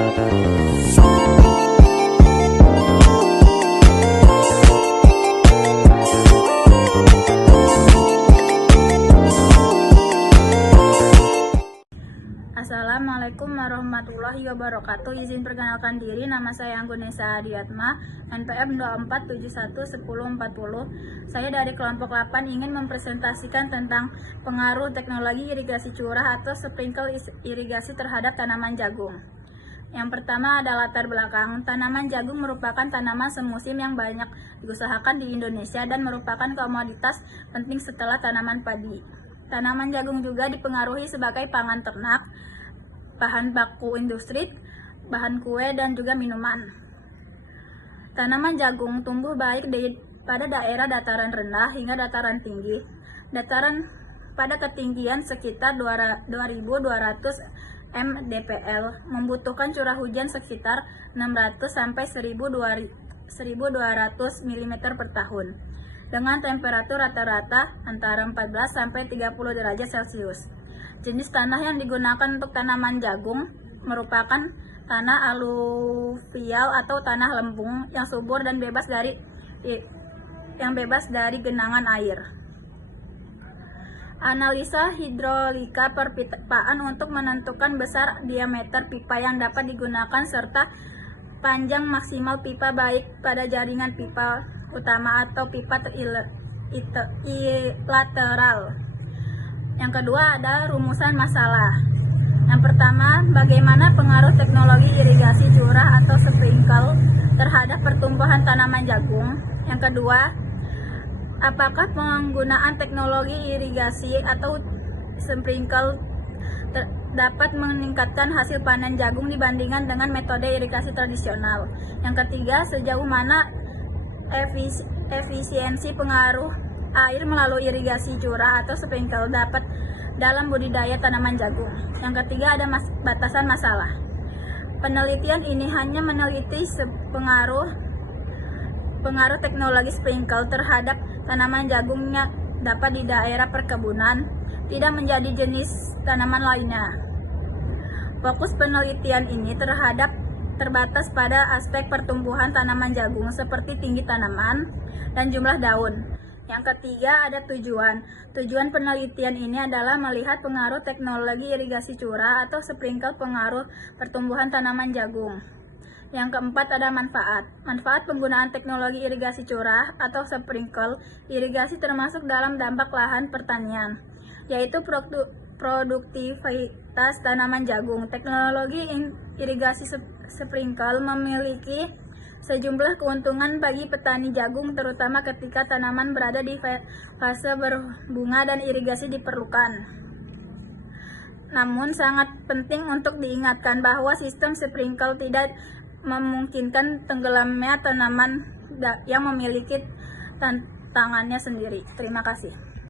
Assalamualaikum warahmatullahi wabarakatuh. Izin perkenalkan diri, nama saya Anggunesa Adiatma, NPM 24711040. Saya dari kelompok 8 ingin mempresentasikan tentang pengaruh teknologi irigasi curah atau sprinkle irigasi terhadap tanaman jagung. Yang pertama ada latar belakang. Tanaman jagung merupakan tanaman semusim yang banyak diusahakan di Indonesia dan merupakan komoditas penting setelah tanaman padi. Tanaman jagung juga dipengaruhi sebagai pangan ternak, bahan baku industri, bahan kue, dan juga minuman. Tanaman jagung tumbuh baik pada daerah dataran rendah hingga dataran tinggi. Dataran pada ketinggian sekitar 2.200 mdpl membutuhkan curah hujan sekitar 600 sampai 1.200 mm per tahun, dengan temperatur rata-rata antara 14 sampai 30 derajat Celcius. Jenis tanah yang digunakan untuk tanaman jagung merupakan tanah aluvial atau tanah lembung yang subur dan bebas dari genangan air. Analisa hidrolika perpipaan untuk menentukan besar diameter pipa yang dapat digunakan serta panjang maksimal pipa baik pada jaringan pipa utama atau pipa trilateral. Yang kedua ada rumusan masalah. Yang pertama, bagaimana pengaruh teknologi irigasi curah atau sprinkle terhadap pertumbuhan tanaman jagung. Yang kedua, apakah penggunaan teknologi irigasi atau sprinkle dapat meningkatkan hasil panen jagung dibandingkan dengan metode irigasi tradisional. Yang ketiga, sejauh mana efisiensi pengaruh air melalui irigasi curah atau sprinkle dapat dalam budidaya tanaman jagung. Yang ketiga ada batasan masalah. Penelitian ini hanya meneliti pengaruh teknologi sprinkle terhadap tanaman jagungnya dapat di daerah perkebunan, tidak menjadi jenis tanaman lainnya. Fokus penelitian ini terbatas pada aspek pertumbuhan tanaman jagung seperti tinggi tanaman dan jumlah daun. Yang ketiga ada tujuan. Tujuan penelitian ini adalah melihat pengaruh teknologi irigasi curah atau sprinkle pengaruh pertumbuhan tanaman jagung. Yang keempat ada manfaat. Manfaat penggunaan teknologi irigasi curah atau sprinkle irigasi termasuk dalam dampak lahan pertanian, yaitu produktivitas tanaman jagung. Teknologi irigasi sprinkle memiliki sejumlah keuntungan bagi petani jagung, terutama ketika tanaman berada di fase berbunga dan irigasi diperlukan. Namun sangat penting untuk diingatkan bahwa sistem sprinkle tidak memungkinkan tenggelamnya tanaman yang memiliki tantangannya sendiri. Terima kasih.